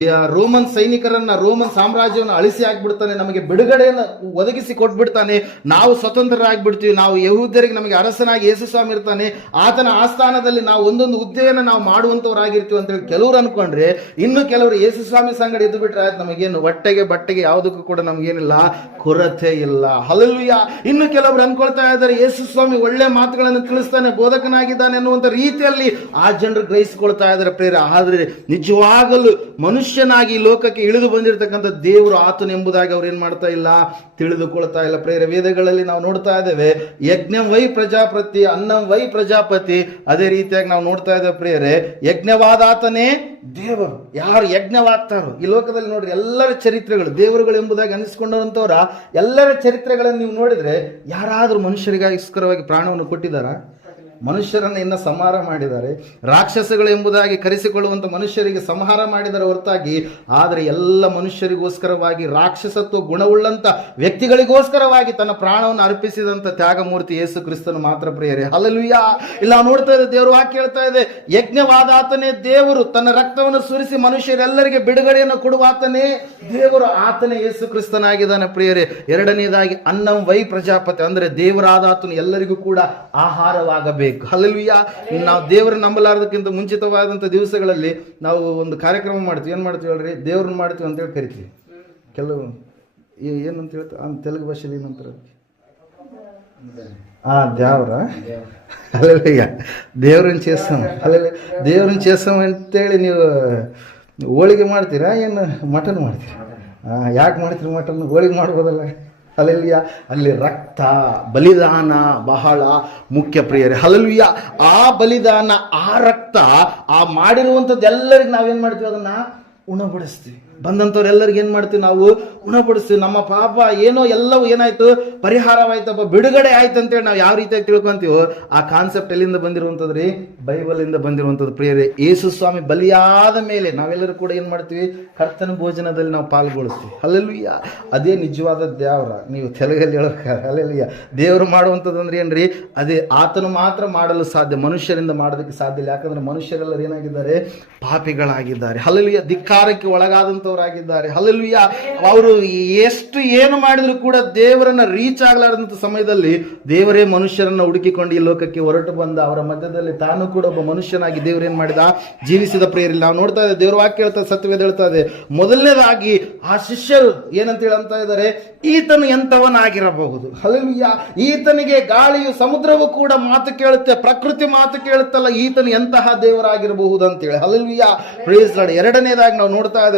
Roman ಸೈನಿಕರನ್ನ, Roman ಸಾಮ್ರಾಜ್ಯವನ್ನು ಅಳಿಸಿ ಹಾಕ್ಬಿಡ್ತಾನೆ, ನಮಗೆ ಬಿಡುಗಡೆಯನ್ನು ಒದಗಿಸಿ ಕೊಟ್ಬಿಡ್ತಾನೆ. ನಾವು ಸ್ವತಂತ್ರರಾಗ್ಬಿಡ್ತೀವಿ, ನಾವು ಯಹೂದ್ಯರಿಗೆ ನಮಗೆ ಅರಸನಾಗಿ ಯೇಸು ಸ್ವಾಮಿ ಇರ್ತಾನೆ. ಆತನ ಆಸ್ಥಾನದಲ್ಲಿ ನಾವು ಒಂದೊಂದು ಹುದ್ದೆಯನ್ನು ನಾವು ಮಾಡುವಂತವರಾಗಿರ್ತೀವಿ ಅಂತ ಹೇಳಿ ಕೆಲವರು ಅನ್ಕೊಂಡ್ರೆ, ಇನ್ನು ಕೆಲವರು ಯೇಸು ಸ್ವಾಮಿ ಸಂಗಡ ಇದ್ದು ಬಿಟ್ರೆ ಆಯ್ತು, ನಮಗೇನು ಹೊಟ್ಟೆಗೆ ಬಟ್ಟೆಗೆ ಯಾವುದಕ್ಕೂ ಕೂಡ ನಮಗೇನಿಲ್ಲ, ಕೊರತೆ ಇಲ್ಲ. ಹಲಲುಯ ಇನ್ನು ಕೆಲವರು ಅನ್ಕೊಳ್ತಾ ಇದ್ದಾರೆ ಯೇಸು ಸ್ವಾಮಿ ಒಳ್ಳೆ ಮಾತುಗಳನ್ನು ತಿಳಿಸ್ತಾನೆ, ಬೋಧಕನಾಗಿದ್ದಾನೆ ಅನ್ನುವಂಥ ರೀತಿಯಲ್ಲಿ ಆ ಜನರು ಗ್ರಹಿಸಿಕೊಳ್ತಾ ಇದ್ದಾರೆ ಪ್ರೇರ ಆದರೆ ನಿಜವಾಗಲೂ ಮನುಷ್ಯನಾಗಿ ಲೋಕಕ್ಕೆ ಇಳಿದು ಬಂದಿರತಕ್ಕಂಥ ದೇವರು ಆತನು ಎಂಬುದಾಗಿ ಅವ್ರು ಏನು ಮಾಡ್ತಾ ಇಲ್ಲ? ತಿಳಿದುಕೊಳ್ತಾ ಇಲ್ಲ. ಪ್ರೇರ, ವೇದಗಳಲ್ಲಿ ನಾವು ನೋಡ್ತಾ ಇದ್ದೇವೆ, ಯಜ್ಞ ವೈ ಪ್ರಜಾಪತಿ, ಅನ್ನಂ ವೈ ಪ್ರಜಾಪತಿ. ಅದೇ ರೀತಿಯಾಗಿ ನಾವು ನೋಡ್ತಾ ಇದ್ದೇವೆ ಪ್ರೇರೆ, ಯಜ್ಞವಾದಾತನೇ ದೇವರು. ಯಾರು ಯಜ್ಞವಾಗ್ತಾರೋ? ಈ ಲೋಕದಲ್ಲಿ ನೋಡ್ರಿ, ಎಲ್ಲರ ಚರಿತ್ರೆಗಳು, ದೇವರುಗಳು ಎಂಬುದಾಗಿ ಅನಿಸ್ಕೊಂಡಂತವ್ರ ಎಲ್ಲರ ಚರಿತ್ರೆಗಳನ್ನು ನೀವು ನೋಡಿದ್ರೆ ಯಾರಾದರೂ ಮನುಷ್ಯರಿಗೋಸ್ಕರವಾಗಿ ಪ್ರಾಣವನ್ನು ಕೊಟ್ಟಿದ್ದಾರಾ? ಮನುಷ್ಯರನ್ನು ಇನ್ನ ಸಂಹಾರ ಮಾಡಿದ್ದಾರೆ. ರಾಕ್ಷಸಗಳು ಎಂಬುದಾಗಿ ಕರೆಸಿಕೊಳ್ಳುವಂಥ ಮನುಷ್ಯರಿಗೆ ಸಂಹಾರ ಮಾಡಿದರೆ ಹೊರತಾಗಿ, ಆದರೆ ಎಲ್ಲ ಮನುಷ್ಯರಿಗೋಸ್ಕರವಾಗಿ ರಾಕ್ಷಸತ್ವ ಗುಣವುಳ್ಳಂತ ವ್ಯಕ್ತಿಗಳಿಗೋಸ್ಕರವಾಗಿ ತನ್ನ ಪ್ರಾಣವನ್ನು ಅರ್ಪಿಸಿದಂತ ತ್ಯಾಗಮೂರ್ತಿ ಯೇಸು ಕ್ರಿಸ್ತನು ಮಾತ್ರ ಪ್ರಿಯರೇ. ಹಲಲುಯ್ಯ ಇಲ್ಲ, ನೋಡ್ತಾ ಇದೆ ದೇವರು ವಾಕ್ಯ ಹೇಳ್ತಾ ಇದೆ. ಯಜ್ಞವಾದಾತನೇ ದೇವರು, ತನ್ನ ರಕ್ತವನ್ನು ಸುರಿಸಿ ಮನುಷ್ಯರೆಲ್ಲರಿಗೆ ಬಿಡುಗಡೆಯನ್ನು ಕೊಡುವ ಆತನೇ ದೇವರು, ಆತನೇ ಯೇಸು ಕ್ರಿಸ್ತನಾಗಿದ್ದಾನೆ ಪ್ರಿಯರೇ. ಎರಡನೇದಾಗಿ ಅನ್ನಂ ವೈ ಪ್ರಜಾಪತಿ, ಅಂದ್ರೆ ದೇವರಾದಾತನು ಎಲ್ಲರಿಗೂ ಕೂಡ ಆಹಾರವಾಗಬೇಕು. ಹಲಲುಯ್ಯ ನಾವು ದೇವರ ನಂಬಲಾರದಕ್ಕಿಂತ ಮುಂಚಿತವಾದಂಥ ದಿವಸಗಳಲ್ಲಿ ನಾವು ಒಂದು ಕಾರ್ಯಕ್ರಮ ಮಾಡ್ತೀವಿ ಏನು ಮಾಡ್ತೀವಿ ಹೇಳ್ರಿ ದೇವ್ರನ್ನ ಮಾಡ್ತೀವಿ ಅಂತೇಳಿ ಕರಿತೀವಿ ಕೆಲವು ಈ- ಏನಂತ ಹೇಳ್ತಾರೆ ಆ ತೆಲುಗು ಭಾಷೆಯಲ್ಲಿ ಏನಂತಾರೆ ఆ దేవర అల్లెలుయ్య ದೇವ್ರನ್ನ చేస్తాం ಅಲ್ಲೆಲ್ಲ ದೇವ್ರನ್ನ చేస్తాం ಅಂತೇಳಿ ನೀವು ಹೋಳಿಗೆ ಮಾಡ್ತೀರಾ ಏನು ಮಟನ್ ಮಾಡ್ತೀರಾ ಯಾಕೆ ಮಾಡ್ತೀರಿ ಮಟನ್ ಹೋಳಿಗೆ ಮಾಡ್ಬೋದಲ್ಲ ಅಲ್ಲೆಲ್ಲಿಯ ಅಲ್ಲಿ ರಕ್ತ, ಬಲಿದಾನ ಬಹಳ ಮುಖ್ಯ ಪ್ರಿಯರೇ. ಹಲಲುಯ್ಯ ಆ ಬಲಿದಾನ, ಆ ರಕ್ತ, ಆ ಮಾಡಿರುವಂಥದ್ದು ಎಲ್ಲರಿಗೆ ನಾವೇನು ಮಾಡ್ತೀವಿ? ಅದನ್ನು ಉಣಬಡಿಸ್ತೀವಿ. ಬಂದಂಥವ್ರೆಲ್ಲರಿಗೆ ಏನು ಮಾಡ್ತೀವಿ? ನಾವು ಉಣಬಡಿಸ್ತೀವಿ ನಮ್ಮ ಪಾಪ ಏನೋ ಎಲ್ಲವೂ ಏನಾಯಿತು? ಪರಿಹಾರವಾಯ್ತಪ್ಪ, ಬಿಡುಗಡೆ ಆಯ್ತು ಅಂತೇಳಿ ನಾವು ಯಾವ ರೀತಿಯಾಗಿ ತಿಳ್ಕೊಂತೀವೋ, ಆ ಕಾನ್ಸೆಪ್ಟ್ ಎಲ್ಲಿಂದ ಬಂದಿರುವಂಥದ್ದು ರೀ? ಬೈಬಲಿಂದ ಬಂದಿರುವಂಥದ್ದು. ಪ್ರಿಯರೇ, ಯೇಸು ಸ್ವಾಮಿ ಬಲಿಯಾದ ಮೇಲೆ ನಾವೆಲ್ಲರೂ ಕೂಡ ಏನು ಮಾಡ್ತೀವಿ? ಕರ್ತನ ಭೋಜನದಲ್ಲಿ ನಾವು ಪಾಲ್ಗೊಳಿಸ್ತೀವಿ ಅಲ್ಲೆಲ್ಲೂಯ್ಯ ಅದೇ ನಿಜವಾದ ದೇವರ. ನೀವು ತೆಲುಗಲ್ಲಿ ಹೇಳೋಕೆ ಅಲ್ಲೆಲ್ಲೂಯ್ಯ ದೇವರು ಮಾಡುವಂಥದ್ದು ಅಂದ್ರೆ ಏನು ರೀ ಅದೇ ಆತನು ಮಾತ್ರ ಮಾಡಲು ಸಾಧ್ಯ, ಮನುಷ್ಯರಿಂದ ಮಾಡೋದಕ್ಕೆ ಸಾಧ್ಯ ಇಲ್ಲ. ಯಾಕಂದ್ರೆ ಮನುಷ್ಯರೆಲ್ಲರೂ ಏನಾಗಿದ್ದಾರೆ? ಪಾಪಿಗಳಾಗಿದ್ದಾರೆ. ಅಲ್ಲೆಲ್ಲಿಯ ಧಿಕ್ಕಾರಕ್ಕೆ ಒಳಗಾದಂಥವರಾಗಿದ್ದಾರೆ ಹಲಲುಯ್ಯ ಅವರು ಎಷ್ಟು ಏನು ಮಾಡಿದ್ರು ಕೂಡ ದೇವರನ್ನ ರೀಚ್ ಆಗಲಾರದಂಥ ಸಮಯದಲ್ಲಿ ದೇವರೇ ಮನುಷ್ಯರನ್ನ ಹುಡುಕಿಕೊಂಡು ಈ ಲೋಕಕ್ಕೆ ಹೊರಟು ಬಂದ. ಅವರ ಮಧ್ಯದಲ್ಲಿ ತಾನು ಕೂಡ ಒಬ್ಬ ಮನುಷ್ಯನಾಗಿ ದೇವರೇನ್ ಮಾಡಿದ? ಜೀವಿಸಿದ ಪ್ರೇರಿಲ್ಲ ನಾವು ನೋಡ್ತಾ ಇದ್ದೇವೆ, ದೇವ್ರ ವಾಕ್ಯ ಹೇಳ್ತಾ ಸತ್ಯವೇದ ಹೇಳ್ತಾ ಇದೆ. ಮೊದಲನೇದಾಗಿ ಆ ಶಿಷ್ಯರು ಏನಂತ ಹೇಳಂತ ಇದ್ದಾರೆ? ಈತನು ಎಂತವನಾಗಿರಬಹುದು ಹಲಲುಯ್ಯ ಈತನಿಗೆ ಗಾಳಿಯು ಸಮುದ್ರವು ಕೂಡ ಮಾತು ಕೇಳುತ್ತೆ, ಪ್ರಕೃತಿ ಮಾತು ಕೇಳುತ್ತಲ್ಲ, ಈತನು ಎಂತಹ ದೇವರಾಗಿರಬಹುದು ಅಂತೇಳಿ ಹಲಲುಯ್ಯ ಪ್ರೇಸ್ ಎರಡನೇದಾಗಿ ನಾವು ನೋಡ್ತಾ ಇದ್ದೇವೆ